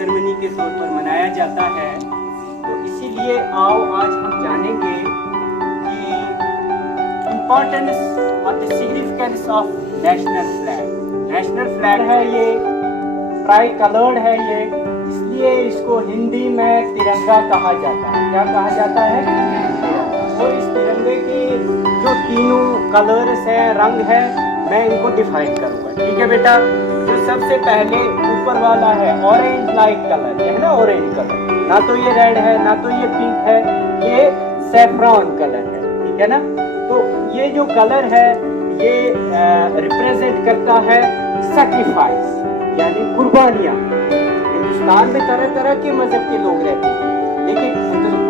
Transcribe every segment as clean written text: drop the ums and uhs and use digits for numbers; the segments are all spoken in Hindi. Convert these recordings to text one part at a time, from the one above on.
सेरेमनी के तौर पर मनाया जाता है। तो इसीलिए आओ आज हम जानेंगे कि इम्पोर्टेंस और the significance of national flag. National flag है ये, ट्राई कलर्ड है ये, इसलिए इसको हिंदी में तिरंगा कहा जाता है। क्या कहा जाता है? और इस तिरंगे की जो तीनों कलर्स हैं, रंग है, मैं इनको डिफाइन करूंगा। ठीक है बेटा। जो सबसे पहले ऊपर वाला है ऑरेंज लाइट कलर, ये है ना ऑरेंज कलर, ना तो ये रेड है ना तो ये पिंक है, ये सैफरॉन कलर है। ठीक है ना। तो ये जो कलर है ये रिप्रेजेंट करता है सैक्रिफाइस, यानी कुर्बानियाँ। हिंदुस्तान में तरह तरह के मजहब के लोग रहते हैं, लेकिन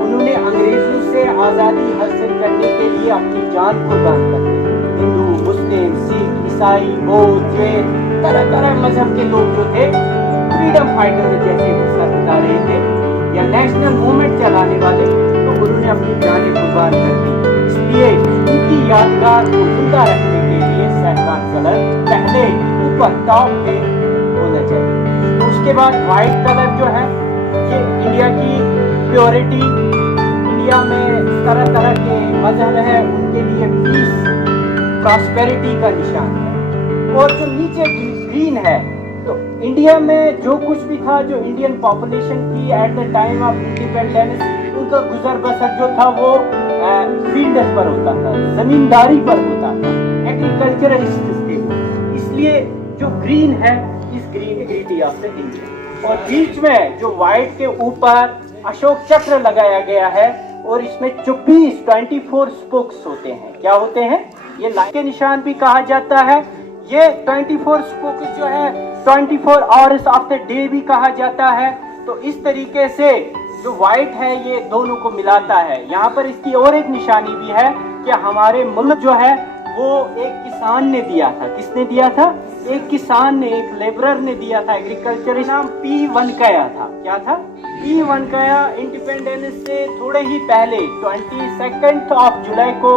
उन्होंने अंग्रेजों से आज़ादी हासिल करने के लिए अपनी जान कुर्बान कर दी। हिंदू, मुस्लिम, सिख, ईसाई, बौद्ध, जैन, तरह तरह मजहब के लोग जो थे, फ्रीडम फाइटर जैसे सर बता रहे थे, या नेशनल मूवमेंट चलाने वाले, तो उन्होंने अपनी जानें कुर्बान कर दी। इसलिए उनकी यादगार को जिंदा रखने के लिए सैफरॉन कलर पहले ऊपर टॉप पे होना चाहिए। तो उसके बाद व्हाइट कलर जो है ये इंडिया की प्योरिटी, इंडिया में तरह तरह के मजहब है, उनके लिए पीस, प्रॉस्पेरिटी का निशान है। और जो नीचे ग्रीन है, तो इंडिया में जो कुछ भी था, जो इंडियन पॉपुलेशन थी at the time of independence, उनका गुजर बसर जो था वो फील्ड पर होता था, जमींदारी पर होता था, एग्रीकल्चरिस्ट थे। इसलिए जो ग्रीन है, इस ग्रीन ऑफ द इंडिया। और बीच में जो व्हाइट के ऊपर अशोक चक्र लगाया गया है, और इसमें 24 स्पोक्स होते हैं। क्या होते हैं? ये लाइट के निशान भी कहा जाता है। ये 24 स्पोक्स जो है 24 आवर्स ऑफ द डे भी कहा जाता है। तो इस तरीके से जो व्हाइट है ये दोनों को मिलाता है। यहाँ पर इसकी और एक निशानी भी है कि हमारे मुल्क जो है वो एक किसान ने दिया था। किसने दिया था? एक किसान ने, एक लेबरर ने दिया था। एग्रीकल्चर नाम पी वेंकैया था। क्या था? पी वेंकैया। इंडिपेंडेंस से थोड़े ही पहले 22 जुलाई को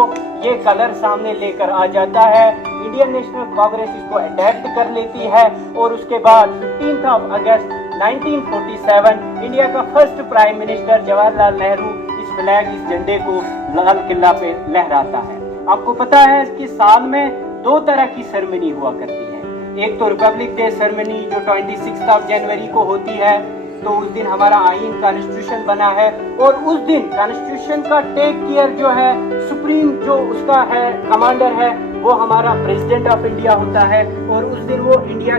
ये कलर सामने लेकर आ जाता है। इंडियन नेशनल कांग्रेस इसको अडेप्ट कर लेती है, और उसके बाद 15 अगस्त 1947 इंडिया का first prime minister Jawaharlal Nehru इस फ्लैग, इस झंडे को लाल किला पे लहराता है। आपको पता है कि साल में 2 तरह की सेरेमनी हुआ करती है। एक तो रिपब्लिक डे सेरेमनी जो 26 जनवरी को होती है, तो उस दिन हमारा आईन कॉन्स्टिट्यूशन बना है, और उस दिन कॉन्स्टिट्यूशन का टेक केयर जो है, सुप्रीम जो उसका है कमांडर है, वो हमारा प्रेसिडेंट ऑफ इंडिया होता है। और उस दिन वो इंडिया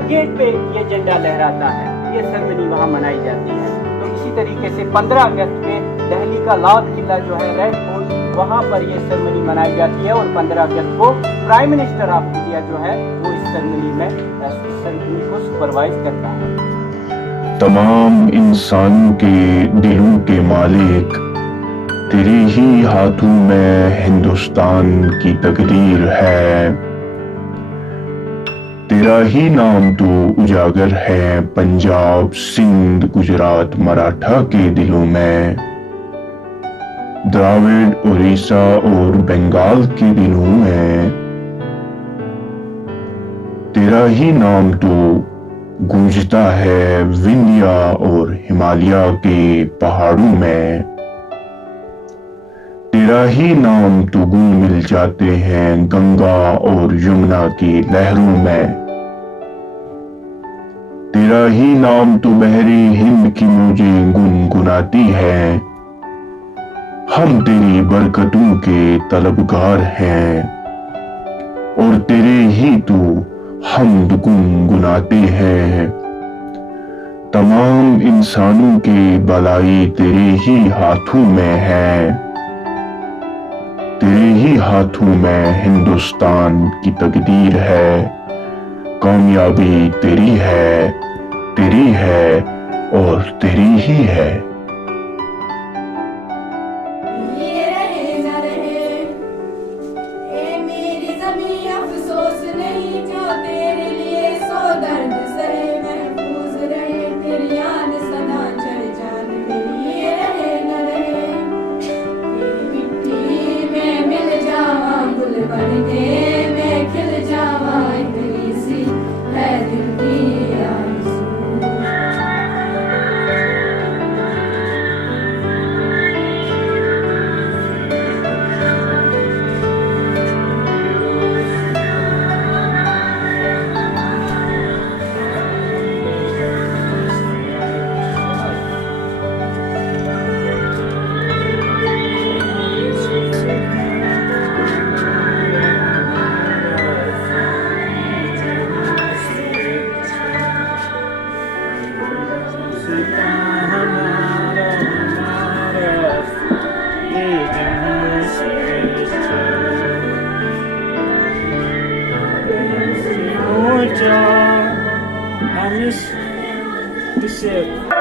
गेट पे ये झंडा लहराता है। ये सेरेमनी वहाँ मनाई जाती है। तो इसी तरीके से 15 अगस्त में दिल्ली का लाल किला जो है, रेड फोर्ट, वहाँ पर ये सेरेमनी मनाई जाती है। और 15 अगस्त को प्राइम मिनिस्टर ऑफ इंडिया जो है वो इस सेरेमनी में सेरेमनी को सुपरवाइज करता है। तमाम इंसानों के दिलों के मालिक, तेरे ही हाथों में हिंदुस्तान की तकदीर है। तेरा ही नाम तो उजागर है पंजाब, सिंध, गुजरात, मराठा के दिलों में, द्राविड़, उड़ीसा और बंगाल के दिलों में। तेरा ही नाम तो गूंजता है विंध्या और हिमालय के पहाड़ों में। तेरा ही नाम तो गुण मिल जाते हैं गंगा और यमुना की लहरों में। तेरा ही नाम तो बहरे हिंद की मौजें गुनगुनाती है। हम तेरी बरकतों के तलबगार हैं, और तेरे ही तो हमद गुनगुनाते हैं। तमाम इंसानों की भलाई तेरे ही हाथों में है। तेरे ही हाथों में हिंदुस्तान की तकदीर है। कामयाबी तेरी है और तेरी ही है। ये रहे न रहे, ए मेरी ज़मीं अफ़सोस नहीं, जो तेरे लिए सौ दर्द सहे, महफूज रहे तेरी याद सदा चढ़ जान मेरी। ये रहे न रहे, तेरी मिट्टी में मिल जावा गुल बनके, मैं खिल जावा, इतनी सी है दिल की आरज़ू। promise to save.